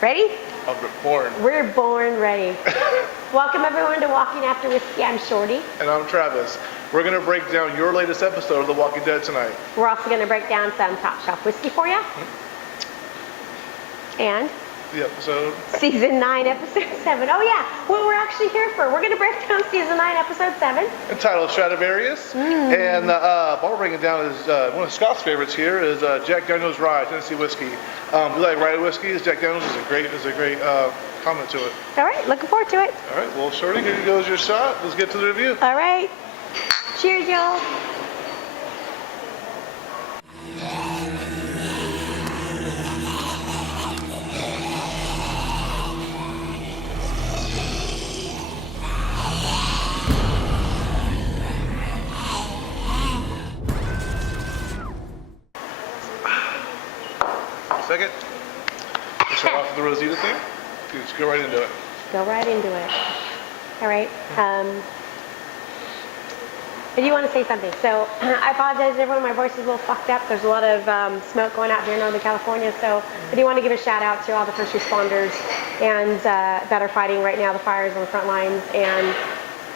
Ready? Born. We're born ready. Welcome everyone to Walking After Whiskey. I'm Shorty. And I'm Travis. We're going to break down your latest episode of The Walking Dead tonight. We're also going to break down some top shelf whiskey for you. And the episode. Season 9, Episode 7. Oh yeah, what we're actually here for. We're going to break down Season 9, Episode 7. Entitled Stradivarius. And what we're breaking down is one of Scott's favorites here is Jack Daniel's Rye, Tennessee whiskey. We like rye whiskeys. Jack Daniel's is a great comment to it. All right, looking forward to it. All right, well, Shorty, here goes your shot. Let's get to the review. All right. Cheers, y'all. Second. Start off with the Rosita thing. Just go right into it. Go right into it. All right. I do want to say something. So I apologize, everyone. My voice is a little fucked up. There's a lot of smoke going out here in Northern California. So I do want to give a shout out to all the first responders and that are fighting right now the fires on the front lines, and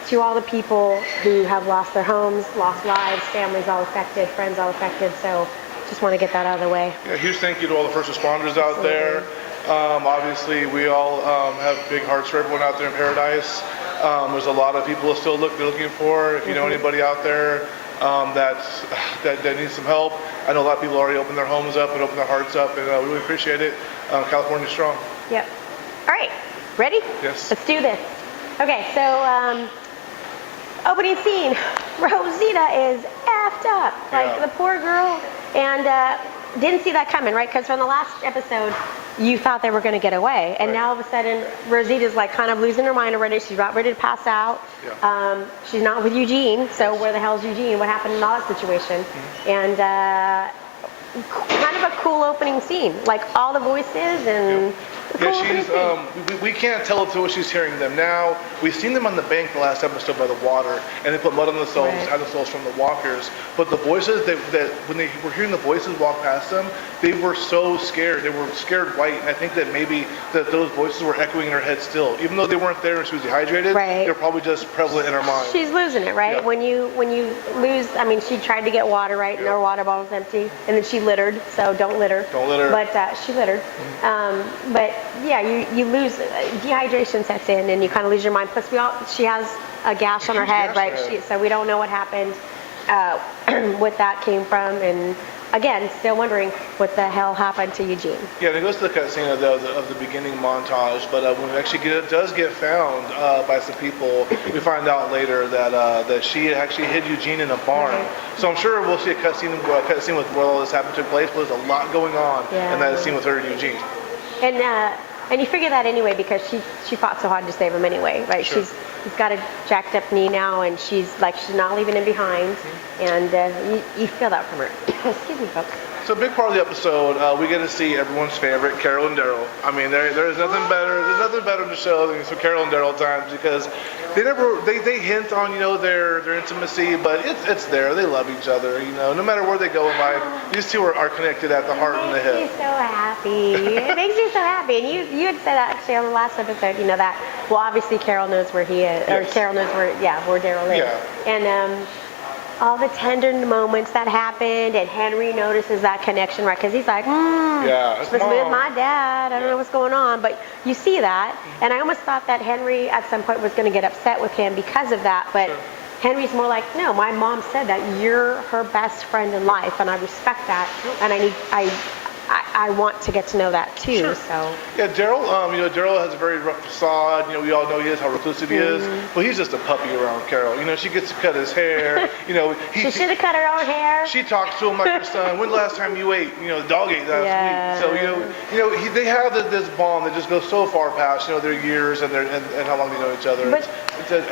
to all the people who have lost their homes, lost lives, families all affected, friends all affected. So just want to get that out of the way. Yeah, huge thank you to all the first responders out there. Obviously, we all have big hearts for everyone out there in Paradise. There's a lot of people still looking for. If you know anybody out there that needs some help, I know a lot of people already opened their homes up and opened their hearts up, and we really appreciate it. California's strong. Yep. All right, ready? Yes. Let's do this. Okay, so opening scene, Rosita is effed up. Like the poor girl, and didn't see that coming, right? Because from the last episode, you thought they were going to get away, and now all of a sudden, Rosita's like kind of losing her mind already. She's about ready to pass out. Yeah. She's not with Eugene, so where the hell's Eugene? What happened in all that situation? And kind of a cool opening scene, like all the voices and. We can't tell until she's hearing them. Now, we've seen them on the bank the last episode by the water, and they put mud on the souls, had the souls from the walkers. But the voices, that when they were hearing the voices walk past them, they were so scared. They were scared white, and I think that maybe that those voices were echoing in her head still. Even though they weren't there and she was dehydrated, they're probably just prevalent in her mind. She's losing it, right? When you lose, I mean, she tried to get water, right, and her water bottle was empty, and then she littered, so don't litter. Don't litter. But she littered. But yeah, you lose, dehydration sets in, and you kind of lose your mind. Plus, she has a gash on her head, right? So we don't know what happened, what that came from, and again, still wondering what the hell happened to Eugene. Yeah, and it goes to the cutscene of the beginning montage, but when it actually does get found by some people, we find out later that she actually hid Eugene in a barn. So I'm sure we'll see a cutscene with where all this happened took place, but there's a lot going on in that scene with her and Eugene. And you figure that anyway because she fought so hard to save him anyway, right? She's got a jacked up knee now, and she's not leaving him behind, and you feel that from her. Excuse me, folks. So a big part of the episode, we get to see everyone's favorite, Carol and Daryl. I mean, there's nothing better. There's nothing better in the show than some Carol and Daryl times, because they hint on their intimacy, but it's there. They love each other. No matter where they go in life, these two are connected at the heart and the hip. It makes me so happy. It makes me so happy. And you had said actually on the last episode, that obviously Carol knows where he is, or Carol knows where Daryl is, and all the tender moments that happened, and Henry notices that connection, right? Because he's like, it's with my dad. I don't know what's going on, but you see that, and I almost thought that Henry at some point was going to get upset with him because of that, but Henry's more like, no, my mom said that you're her best friend in life, and I respect that, and I want to get to know that too. So yeah, Daryl. Daryl has a very rough facade. We all know he is how reclusive he is. But he's just a puppy around Carol. She gets to cut his hair. She should have cut her own hair. She talks to him like her son. When's the last time you ate? The dog ate last week. So they have this bond that just goes so far past their years and how long they know each other. But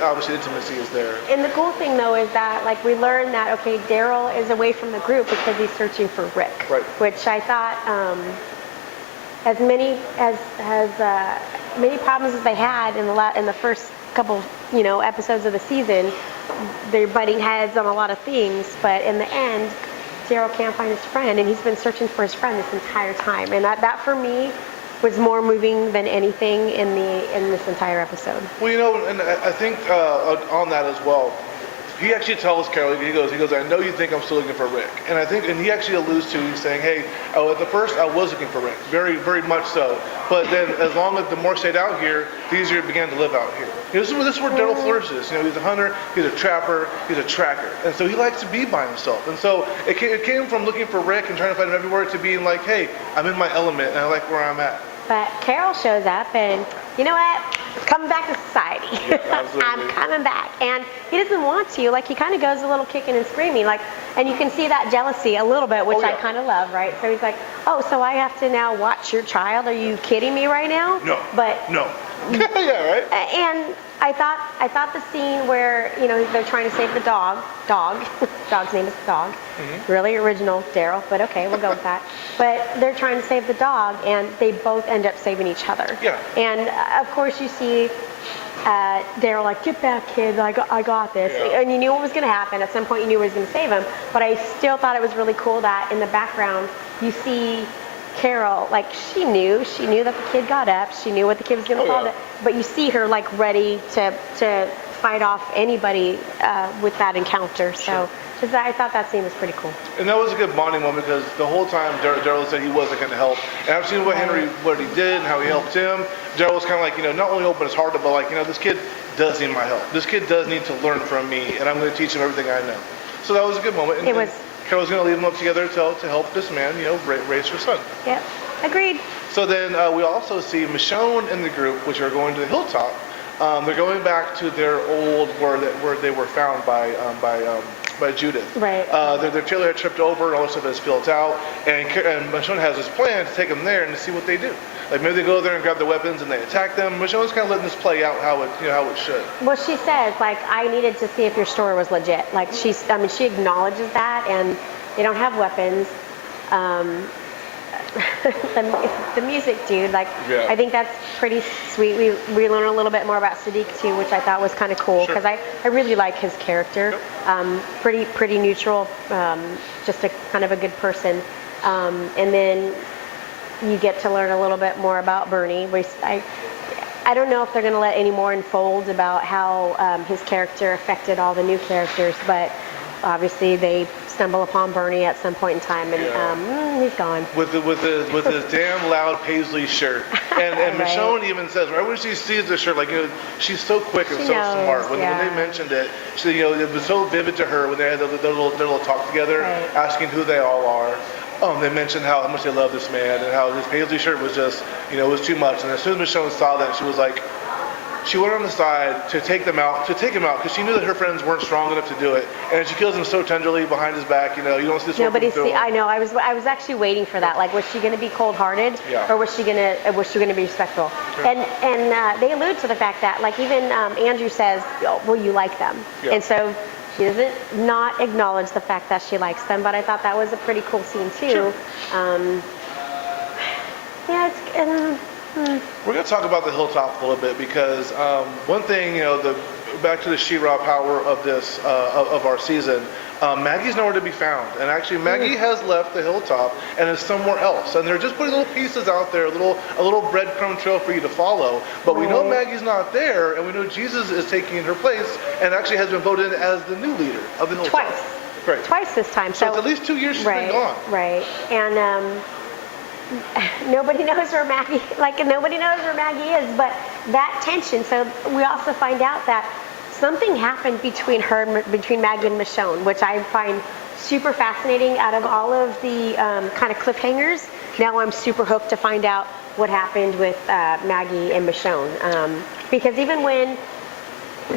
obviously intimacy is there. And the cool thing though is that we learned that Daryl is away from the group because he's searching for Rick. Right. Which I thought as many problems as they had in the first couple episodes of the season, they're butting heads on a lot of things, but in the end Daryl can't find his friend, and he's been searching for his friend this entire time. And that for me was more moving than anything in this entire episode. Well, and I think on that as well, he actually tells Carol, he goes, I know you think I'm still looking for Rick. And he actually alludes to, he's saying, hey, at the first I was looking for Rick, very, very much so. But then as long as the more I stayed out here, the easier it began to live out here. This is where Daryl flourishes. He's a hunter, he's a trapper, he's a tracker. And so he likes to be by himself. And so it came from looking for Rick and trying to find him everywhere to being like, hey, I'm in my element and I like where I'm at. But Carol shows up and, you know what? Coming back to society. Yeah, I'm coming back. And he doesn't want to. Like, he kind of goes a little kicking and screaming. Like, and you can see that jealousy a little bit, which I kind of love, right? So he's like, oh, so I have to now watch your child? Are you kidding me right now? No. But no. Yeah, right? And I thought the scene where, they're trying to save the dog's name is Dog. Mm-hmm. Really original Daryl, but okay, we'll go with that. But they're trying to save the dog, and they both end up saving each other. Yeah. And of course you see Daryl like, get back, kids, I got this. Yeah. And you knew what was going to happen. At some point you knew he was going to save him. But I still thought it was really cool that in the background you see Carol, like she knew that the kid got up. She knew what the kid was going to call it. But you see her like ready to fight off anybody with that encounter. So I thought that scene was pretty cool. And that was a good bonding moment because the whole time Daryl said he wasn't going to help. And I've seen what he did and how he helped him. Daryl was kind of like, not only open his heart, but like, this kid does need my help. This kid does need to learn from me, and I'm going to teach him everything I know. So that was a good moment. And, it was. Carol's going to lead them up together to help this man, raise her son. Yep, agreed. So then we also see Michonne and the group, which are going to the hilltop. They're going back to their old where they were found by Judith. Right. Their trailer had tripped over, and all the stuff is built out, and Michonne has this plan to take them there and to see what they do. Like maybe they go there and grab their weapons and they attack them. Michonne's kind of letting this play out how it should. Well, she says, like, I needed to see if your story was legit. Like, she acknowledges that, and they don't have weapons. The music, dude, like, I think that's pretty sweet. We learn a little bit more about Sadiq, too, which I thought was kind of cool, because I really like his character. Pretty neutral, just a kind of a good person. And then you get to learn a little bit more about Bernie. I don't know if they're going to let any more unfold about how his character affected all the new characters, but obviously they stumble upon Bernie at some point in time, and he's gone. With his damn loud paisley shirt, and Right. Michonne even says right when she sees the shirt, like she's so quick and She so knows, smart. When they mentioned it, she, it was so vivid to her when they had their little talk together, Right. asking who they all are. They mentioned how much they love this man and how his paisley shirt was just, was too much. And as soon as Michonne saw that, she was like, she went on the side to take him out, because she knew that her friends weren't strong enough to do it. And she kills him so tenderly behind his back, you don't see this. Nobody see. I know. I was actually waiting for that. Like, was she going to be cold-hearted, or was she going to be respectful? Sure. And they allude to the fact that, like, even Andrew says, well, you like them, and so she doesn't not acknowledge the fact that she likes them. But I thought that was a pretty cool scene too. Sure. We're going to talk about the hilltop a little bit because one thing, back to the She-Ra power of this of our season, Maggie's nowhere to be found, and actually Maggie has left the hilltop and is somewhere else, and they're just putting little pieces out there, a little breadcrumb trail for you to follow. But we know Maggie's not there, and we know Jesus is taking her place, and actually has been voted as the new leader of the hilltop. Twice. Right. Twice this time. So it's at least 2 years she's been gone. Right. And nobody knows where Maggie is, but that tension. So we also find out that something happened between Maggie and Michonne, which I find super fascinating. Out of all of the kind of cliffhangers, now I'm super hooked to find out what happened with Maggie and Michonne. Because even when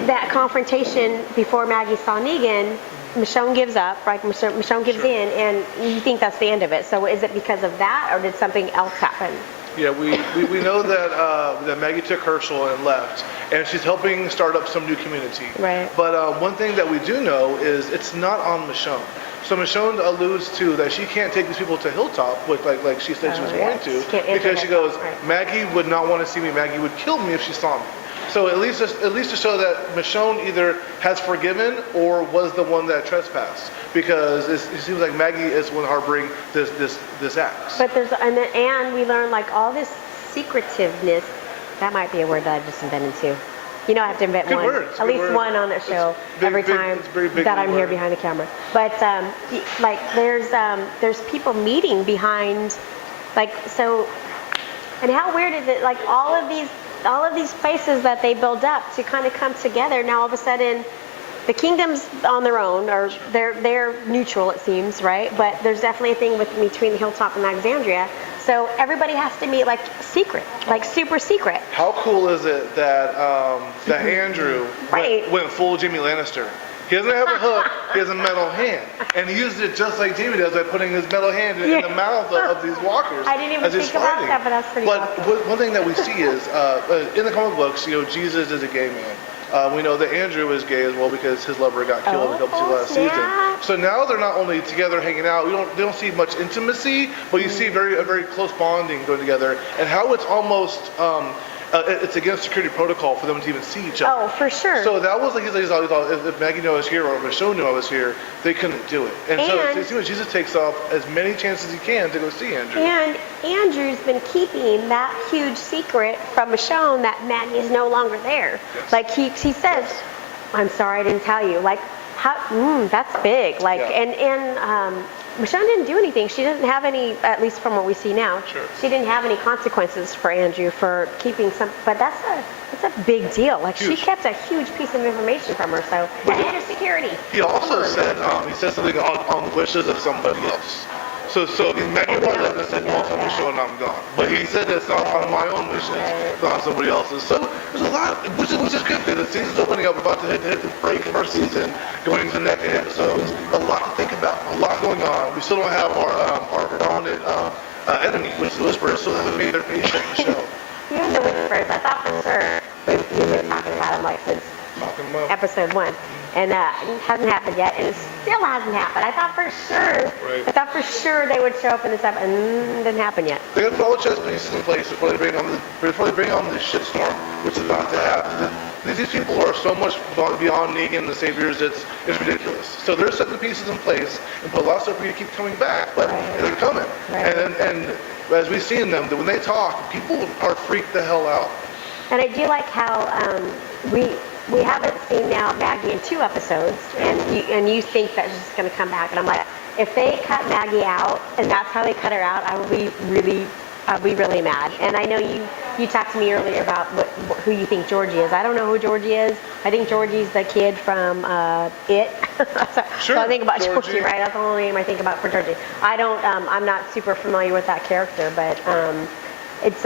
that confrontation before Maggie saw Negan, Michonne gives up, right? Michonne gives in, and you think that's the end of it. So is it because of that, or did something else happen? Yeah, we know that Maggie took Herschel and left, and she's helping start up some new community. Right. But one thing that we do know is it's not on Michonne. So Michonne alludes to that she can't take these people to Hilltop, with like she said she was going to, because she goes, Maggie would not want to see me. Maggie would kill me if she saw me. So at least to show that Michonne either has forgiven or was the one that trespassed, because it seems like Maggie is one harboring this axe. But and we learn like all this secretiveness. That might be a word that I just invented too. You know, I have to invent Good one, word. It's a at good least word. one on the show every time it's very big that I'm here word. behind the camera. But like, there's people meeting behind, like, so, and how weird is it? Like, all of these places that they build up to kind of come together. Now all of a sudden, the kingdom's on their own, or they're neutral, it seems, right? But there's definitely a thing between the Hilltop and Alexandria. So everybody has to meet like secret, like super secret. How cool is it that that Andrew Right. went full Jamie Lannister? He doesn't have a hook, he has a metal hand. And he used it just like Jamie does by putting his metal hand in the mouth of these walkers. I didn't even as he's think about fighting. that, but that's pretty But awesome. one thing that we see is, in the comic books, you know, Jesus is a gay man. We know that Andrew is gay as well because his lover got killed in the last season. snap. So now they're not only together hanging out, they don't see much intimacy, but you see a very close bonding going together, and how it's almost it's against security protocol for them to even see each other. Oh, for sure. So that was like he's all, if Maggie knew I was here or if Michonne knew I was here, they couldn't do it. And so And- it seems like Jesus takes off as many chances as he can to go see Andrew. And Andrew's been keeping that huge secret from Michonne that Maggie is no longer there. Yes. Like he says, I'm sorry I didn't tell you. Like, how, that's big. Like, Yeah. and Michonne didn't do anything. She doesn't have any, at least from what we see now. Sure. She didn't have any consequences for Andrew for keeping some, but that's a big deal. Like, Huge. she kept a huge piece of information from her. So, Andrew security. He also said he said something on wishes of somebody else. So Maggie brought it up and said, "Well, I'm Michonne, I'm gone." But he said it's not on my own wishes, it's on somebody else's. So there's a lot, which is good. The season's opening up, about to hit the break of our season, going into the next episodes. A lot to think about, a lot going on. We still don't have our predominant enemy, which is the Whisperers, so that made their patient in the show. Even the Whispers, I thought for sure we've been talking about them like since Talking about. episode 1, and it hasn't happened yet, and it still hasn't happened. I thought for sure they would show up in this episode, and it didn't happen yet. They got all the chess pieces in place before they bring on the shitstorm, which is about to happen. These people are so much beyond Negan and the Saviors, it's ridiculous. So they're setting the pieces in place and put a lot of stuff for you to keep coming back, but they're coming. Right. And as we've seen them, when they talk, people are freaked the hell out. And I do like how we haven't seen now Maggie in 2 episodes, and you think that she's going to come back, and I'm like, if they cut Maggie out and that's how they cut her out, I'll be really mad. And I know you talked to me earlier about who you think Georgie is. I don't know who Georgie is. I think Georgie's the kid from It. So I think about Georgie, right? That's the only name I think about for Georgie. I'm not super familiar with that character, but it's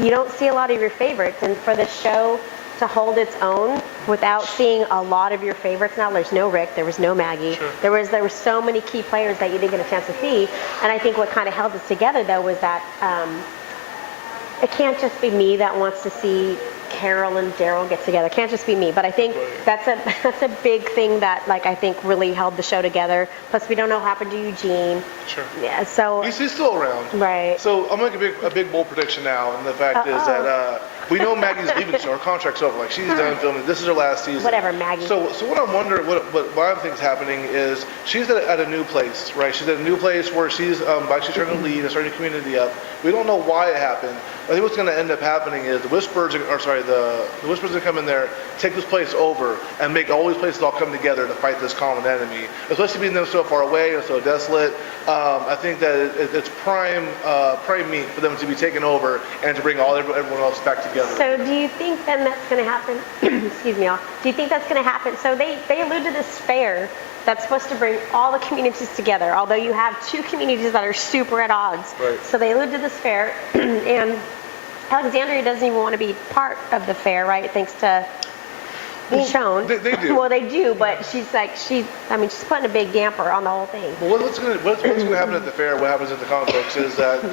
you don't see a lot of your favorites, and for the show to hold its own without seeing a lot of your favorites. Now there's no Rick, there was no Maggie, Sure. there were so many key players that you didn't get a chance to see. And I think what kind of held us together though was that it can't just be me that wants to see Carol and Daryl get together. It can't just be me. But I think that's a big thing that I think really held the show together. Plus we don't know what happened to Eugene. Sure. Yeah. So He's still around. right. So I'm going to make a big bold prediction now, and the fact is that we know Maggie's leaving, so her contract's over. Like, she's done filming. This is her last season. Whatever, Maggie. So what I'm wondering, what I think is happening is she's at a new place, right? She's at a new place where she's actually trying to lead and starting a community up. We don't know why it happened. I think what's going to end up happening is the Whispers are going to come in there, take this place over, and make all these places all come together to fight this common enemy. Especially being them so far away and so desolate, I think that it's prime meat for them to be taken over and to bring everyone else back together. So do you think then that's going to happen? Excuse me, y'all. Do you think that's going to happen? So they allude to this fair that's supposed to bring all the communities together, although you have 2 communities that are super at odds. Right. So they allude to this fair, and Alexandria doesn't even want to be part of the fair, right? Thanks to Michonne. They do. Well, they do, but she's putting a big damper on the whole thing. Well, what's going to happen at the fair, what happens in the comic books is that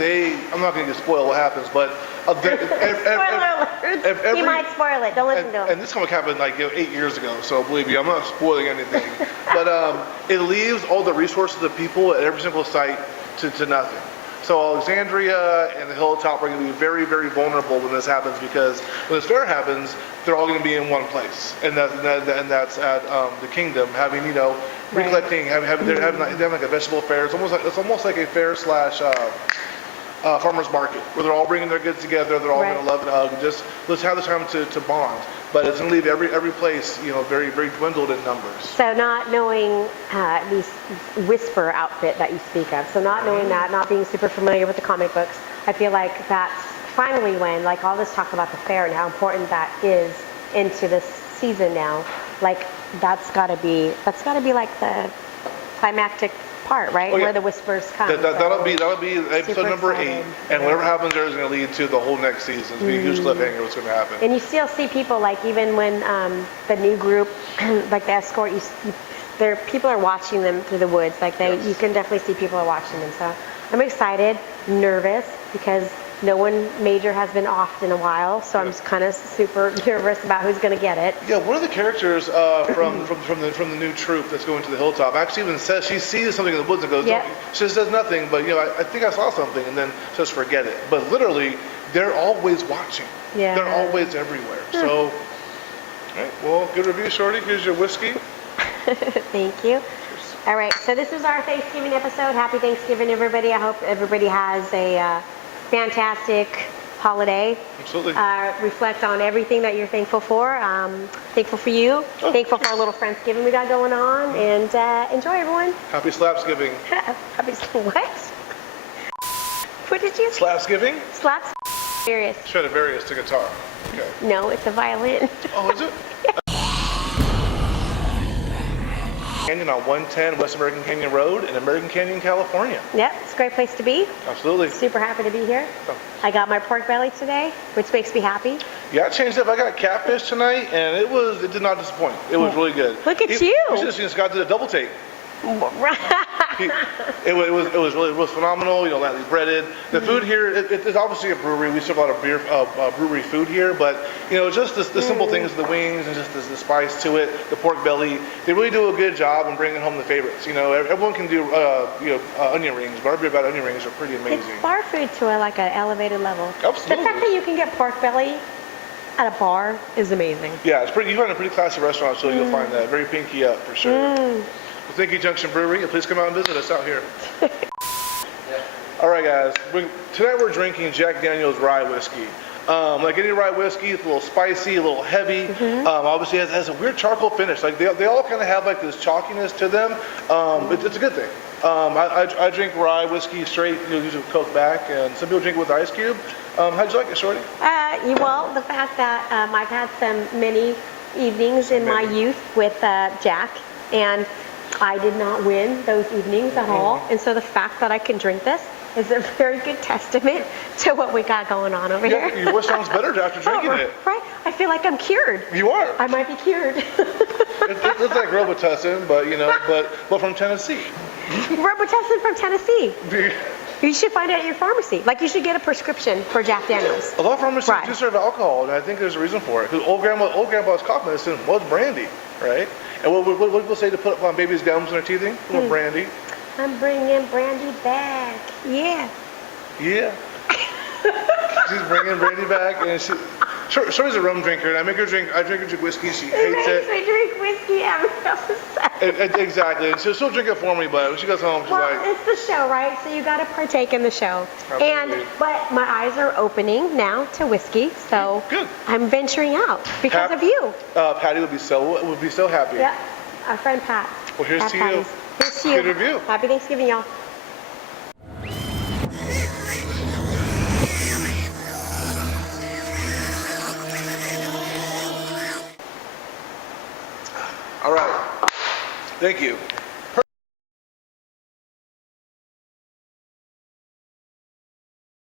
I'm not going to spoil what happens, but Spoiler alert! You might spoil it. Don't listen to him. and this comic happened 8 years ago, so believe me, I'm not spoiling anything. But it leaves all the resources of people at every single site to nothing. So Alexandria and the Hilltop are going to be very, very vulnerable when this happens, because when this fair happens, they're all going to be in one place, and that's at the Kingdom, having recollecting, having like a vegetable fair. It's almost like a fair slash. farmer's market where they're all bringing their goods together. They're all Right. going to love and hug and just let's have the time to bond. But it's going to leave every place, you know, very, very dwindled in numbers. So not knowing these whisper outfit that you speak of, so not knowing that, not being super familiar with the comic books, I feel like that's finally when, like all this talk about the fair and how important that is into this season now, like that's gotta be like the climactic part, right? Oh, yeah. Where the whispers come. That'll be episode Super number excited. 8, and whatever happens there is going to lead to the whole next season. It's going to be a huge cliffhanger. What's going to happen? And you still see people, like even when the new group, like the escort, people are watching them through the woods. Like Yes. you can definitely see people are watching them. So I'm excited, nervous because no one major has been off in a while. So I'm kind of super nervous about who's going to get it. Yeah, one of the characters from the new troop that's going to the hilltop actually even says she sees something in the woods and goes, Yep. "No," she says nothing, but you know, I think I saw something, and then says forget it. But literally, they're always watching. Yeah. They're always everywhere. So, all right, well, good review, Shorty. Here's your whiskey. Thank you. All right, so this is our Thanksgiving episode. Happy Thanksgiving, everybody. I hope everybody has a fantastic holiday. Absolutely. Reflect on everything that you're thankful for. Thankful for you. Thankful for our little Friendsgiving we got going on. And enjoy, everyone. Happy Slapsgiving. Happy what? What did you say? Slapsgiving? Slaps? Serious. Stradivarius to guitar. Okay. No, it's a violin. Oh, is it? Canyon on 110 West American Canyon Road in American Canyon, California. Yep, it's a great place to be. Absolutely. Super happy to be here. Oh. I got my pork belly today, which makes me happy. Yeah, I changed up. I got catfish tonight, and it did not disappoint. It was really good. Look at you. You should have seen this guy did a double take. It was phenomenal. You know, lightly breaded. The food here, it's obviously a brewery. We serve a lot of brewery food here, but you know, just the simple things, the wings and just the spice to it, the pork belly. They really do a good job in bringing home the favorites. You know, everyone can do onion rings, but our beer about onion rings are pretty amazing. It's bar food to like an elevated level. Absolutely. The fact that you can get pork belly at a bar is amazing. Yeah, it's pretty. You find a pretty classy restaurant, so you'll find that very pinky up for sure. Well, thank you, Junction Brewery. Please come out and visit us out here. All right, guys. Tonight we're drinking Jack Daniel's Rye Whiskey. Like any rye whiskey, it's a little spicy, a little heavy. Obviously, it has a weird charcoal finish. Like they all kind of have like this chalkiness to them. It's a good thing. I drink rye whiskey straight, usually with Coke back, and some people drink it with ice cube. How'd you like it, Shorty? Well, the fact that I've had some many evenings in my youth with Jack, and I did not win those evenings at all. And so the fact that I can drink this is a very good testament to what we got going on over Yeah, here. your voice sounds better after drinking it. Right? I feel like I'm cured. You are. I might be cured. It's like Robitussin, but from Tennessee. Robitussin from Tennessee. You should find it at your pharmacy. Like, you should get a prescription for Jack Daniels. A lot of pharmacies Right. do serve alcohol, and I think there's a reason for it. Because old grandpa's cough medicine was brandy, right? And what people say to put up on babies' gums and their teething? A little brandy. I'm bringing brandy back. Yeah. Yeah. She's bringing brandy back, and Shorty's a rum drinker, and I drink her drink whiskey. She hates It makes it. me drink whiskey every episode. Exactly. And she'll drink it for me, but when she goes home, she's Well, like, it's the show, right? So you got to partake in the show. Absolutely. But my eyes are opening now to whiskey, so Good. I'm venturing out because of you. Patty would be so happy. Yeah, our friend Pat. Well, here's Pat to you. Patty's. Here's to you. Good review. Happy Thanksgiving, y'all. All right. Thank you.